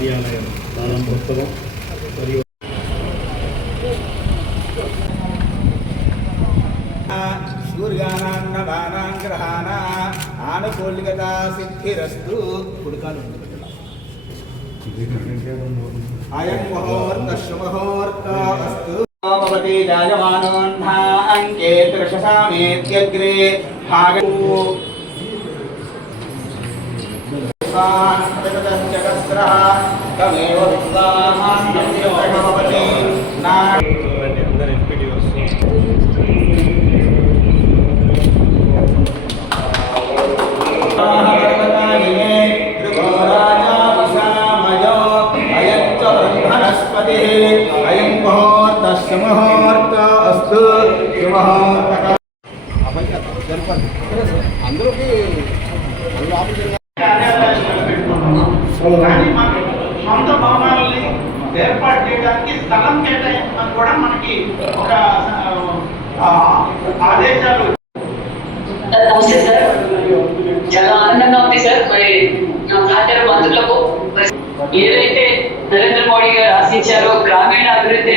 కార్యాలయం ప్రారంభోత్సవం మరియు సూర్యానాన్నవానాం గ్రహాణ ఆనుకూల్యత సిద్ధిరస్తు. కుడికాలు అయం ముహూర్త శుభముహూర్త అస్తు. భవతి జాయమానోన్హా అంకే త్రిషసామేత్యగ్రే భాగూ జగస్రః తమేవ విద్వామాన్యస్య భవతి నా అందరు ఎంపీడీఓస్ అయం ముహూర్త శుభముహూర్త అస్తు. శుభముహూర్త అందరికి సొంత భవనాలని ఏర్పాటు చేయడానికి స్థలం కేటాయించడం కూడా మనకి ఒక ఆదేశాలు. నమస్తే సార్, చాలా ఆనందంగా ఉంది సార్. మరి నా సహచర మంత్రులకు ఏదైతే నరేంద్ర మోడీ గారు ఆశించారో గ్రామీణ అభివృద్ధి